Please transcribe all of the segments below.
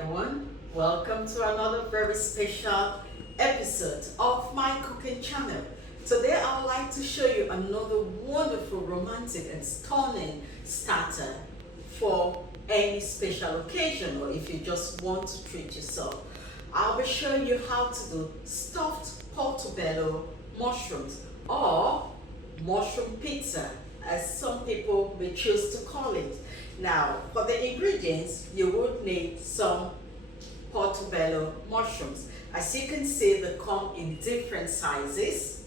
everyone, welcome to another very special episode of my cooking channel. Today I would like to show you another wonderful, romantic and stunning starter for any special occasion, or if you just want to treat yourself. I'll be showing you how to do stuffed portobello mushrooms, or mushroom pizza as some people may choose to call it. Now, for the ingredients, you would need some portobello mushrooms. As you can see, they come in different sizes,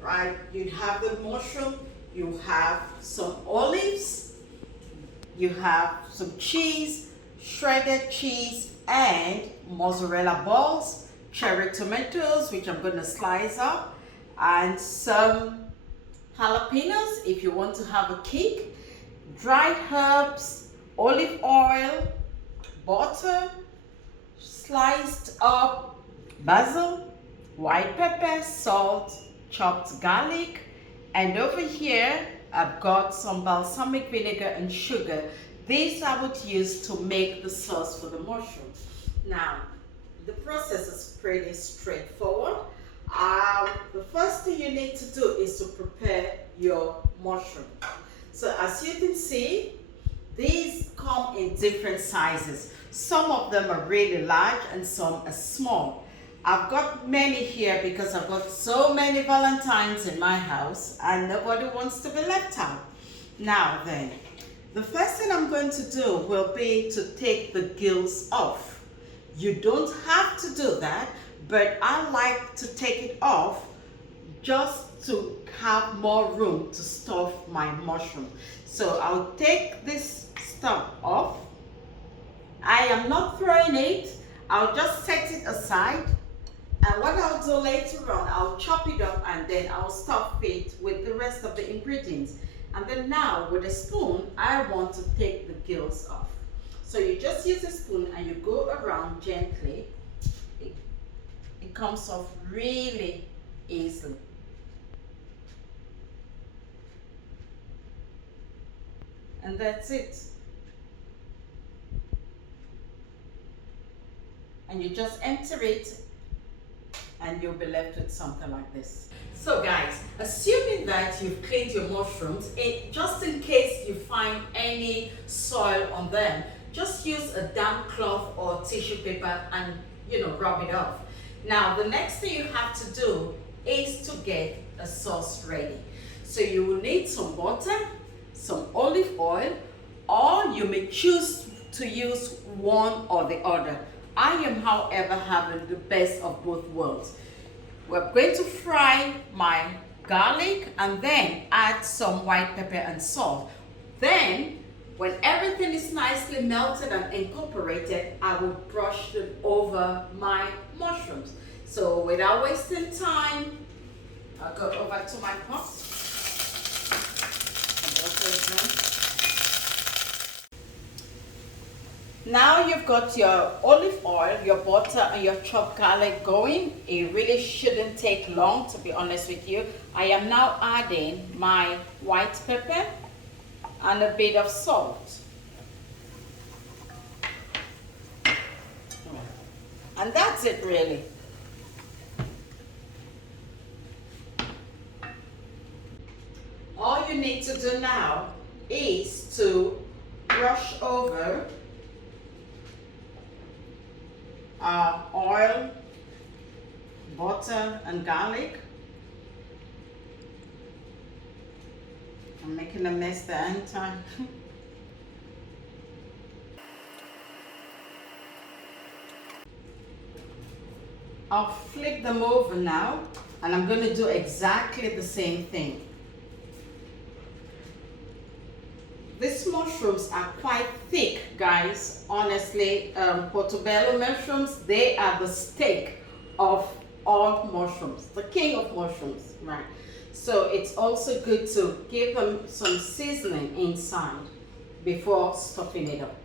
right? You'd have the mushroom, you have some olives, you have some cheese, shredded cheese, and mozzarella balls, cherry tomatoes, which I'm going to slice up, and some jalapeños if you want to have a kick, dried herbs, olive oil, butter, sliced up basil, white pepper, salt, chopped garlic, and over here I've got some balsamic vinegar and sugar. These I would use to make the sauce for the mushrooms. Now, the process is pretty straightforward. The first thing you need to do is to prepare your mushroom. So as you can see, these come in different sizes. Some of them are really large and some are small. I've got many here because I've got so many Valentines in my house and nobody wants to be left out. Now then, the first thing I'm going to do will be to take the gills off. You don't have to do that, but I like to take it off just to have more room to stuff my mushroom. So I'll take this stuff off. I am not throwing it. I'll just set it aside. And what I'll do later on, I'll chop it up and then I'll stuff it with the rest of the ingredients. And then now with a spoon, I want to take the gills off. So you just use a spoon and you go around gently. It comes off really easily. And that's it. And you just empty it and you'll be left with something like this. So guys, assuming that you've cleaned your mushrooms, just in case you find any soil on them, just use a damp cloth or tissue paper and rub it off. Now the next thing you have to do is to get a sauce ready. So you will need some butter, some olive oil, or you may choose to use one or the other. I am, however, having the best of both worlds. We're going to fry my garlic and then add some white pepper and salt. Then, when everything is nicely melted and incorporated, I will brush them over my mushrooms. So without wasting time, I'll go over to my pot. Now you've got your olive oil, your butter, and your chopped garlic going. It really shouldn't take long, to be honest with you. I am now adding my white pepper and a bit of salt. And that's it really. All you need to do now is to brush over oil, butter, and garlic. I'm making a mess the entire time. I'll flip them over now, and I'm going to do exactly the same thing. These mushrooms are quite thick, guys. Honestly, portobello mushrooms, they are the steak of all mushrooms, the king of mushrooms, right? So it's also good to give them some seasoning inside before stuffing it up.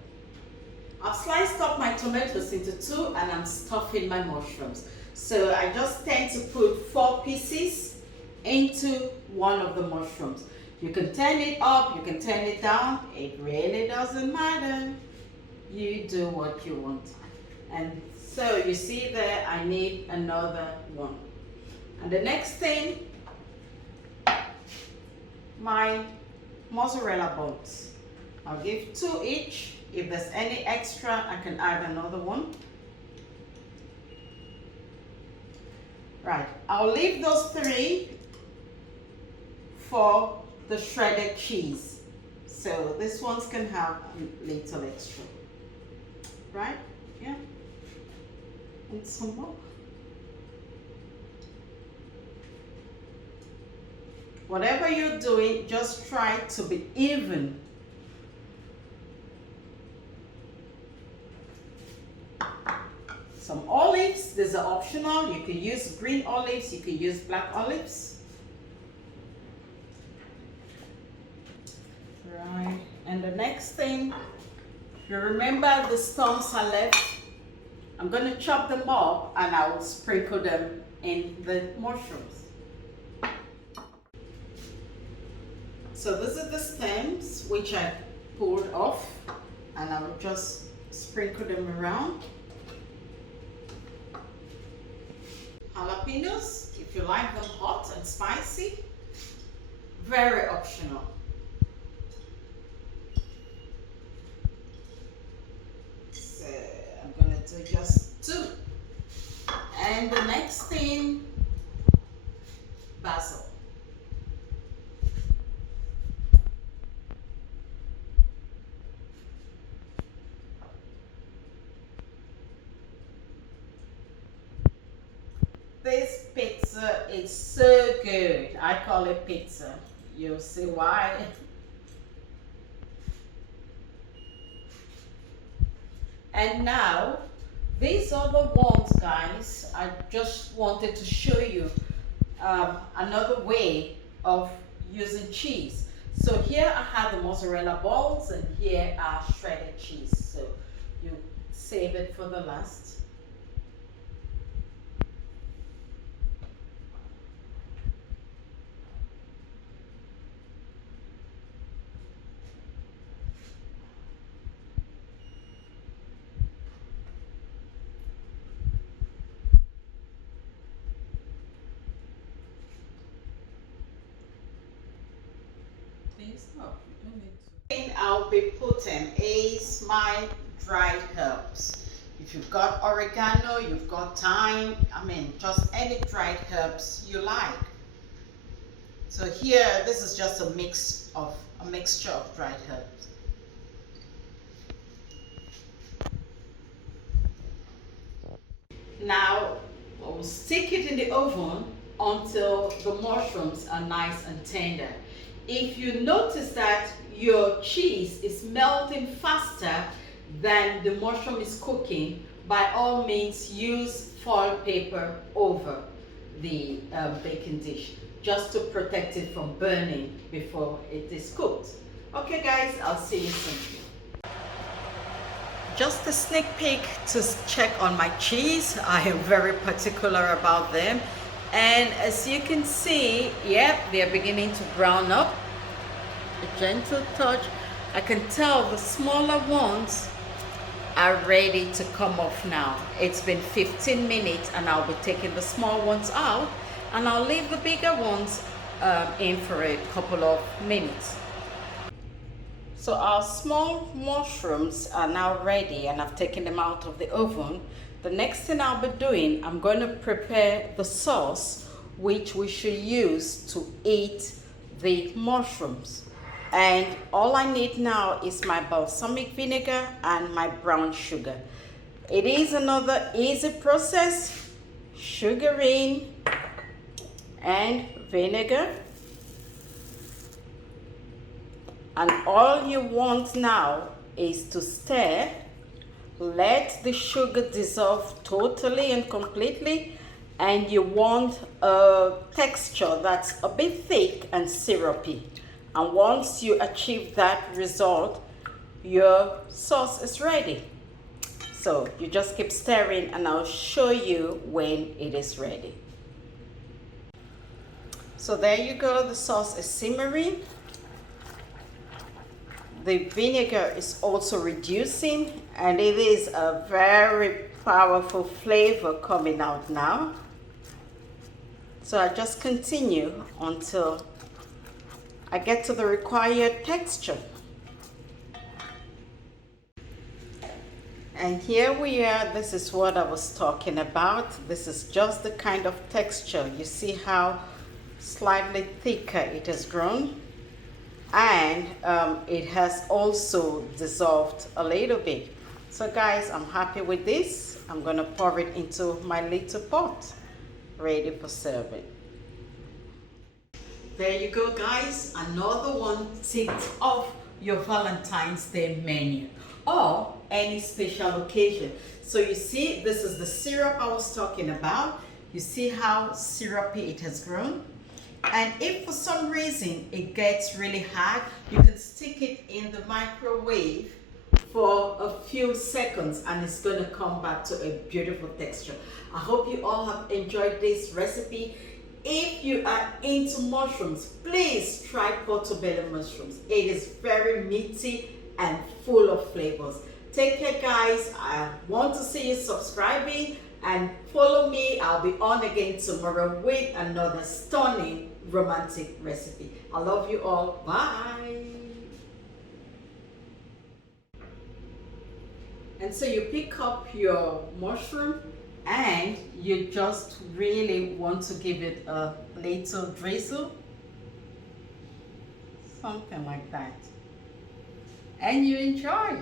I've sliced up my tomatoes into two and I'm stuffing my mushrooms. So I just tend to put 4 pieces into one of the mushrooms. You can turn it up, you can turn it down. It really doesn't matter. You do what you want. And so you see there, I need another one. And the next thing, my mozzarella buns. I'll give 2 each. If there's any extra, I can add another one. Right, I'll leave those 3 for the shredded cheese. So this ones can have a little extra. Right? Yeah. And some more. Whatever you're doing, just try to be even. Some olives, these are optional. You can use green olives, you can use black olives. Right, and the next thing, you remember the stumps are left. I'm going to chop them up and I will sprinkle them in the mushrooms. So these are the stems which I pulled off, and I will just sprinkle them around. Jalapeños, if you like them hot and spicy, very optional. So I'm going to do just 2. And the next thing, basil. This pizza is so good. I call it pizza. You'll see why. And now, these are the ones, guys. I just wanted to show you another way of using cheese. So here I have the mozzarella balls, and here are shredded cheese. So you save it for the last. Thing I'll be putting is my dried herbs. If you've got oregano, you've got thyme, just any dried herbs you like. So here, this is just a mixture of dried herbs. Now, we'll stick it in the oven until the mushrooms are nice and tender. If you notice that your cheese is melting faster than the mushroom is cooking, by all means use foil paper over the baking dish, just to protect it from burning before it is cooked. Okay guys, I'll see you soon. Just a sneak peek to check on my cheese. I am very particular about them. And as you can see, yep, they're beginning to brown up. A gentle touch. I can tell the smaller ones are ready to come off now. It's been 15 minutes and I'll be taking the small ones out, and I'll leave the bigger ones in for a couple of minutes. So our small mushrooms are now ready, and I've taken them out of the oven. The next thing I'll be doing, I'm going to prepare the sauce which we should use to eat the mushrooms. And all I need now is my balsamic vinegar and my brown sugar. It is another easy process. Sugar in and vinegar. And all you want now is to stir. Let the sugar dissolve totally and completely, and you want a texture that's a bit thick and syrupy. And once you achieve that result, your sauce is ready. So you just keep stirring and I'll show you when it is ready. So there you go, the sauce is simmering. The vinegar is also reducing, and it is a very powerful flavor coming out now. So I just continue until I get to the required texture. And here we are. This is what I was talking about. This is just the kind of texture. You see how slightly thicker it has grown, and it has also dissolved a little bit. So guys, I'm happy with this. I'm gonna pour it into my little pot, ready for serving. There you go guys, another one ticked off your Valentine's Day menu or any special occasion. So you see, this is the syrup I was talking about. You see how syrupy it has grown? And if for some reason it gets really hard, you can stick it in the microwave for a few seconds and it's going to come back to a beautiful texture. I hope you all have enjoyed this recipe. If you are into mushrooms, please try Portobello mushrooms. It is very meaty and full of flavors. Take care guys. I want to see you subscribing and follow me. I'll be on again tomorrow with another stunning romantic recipe. I love you all. Bye. And so you pick up your mushroom and you just really want to give it a little drizzle, something like that, and you enjoy.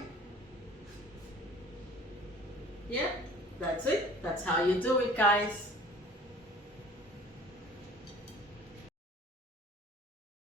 Yeah, that's it. That's how you do it, guys.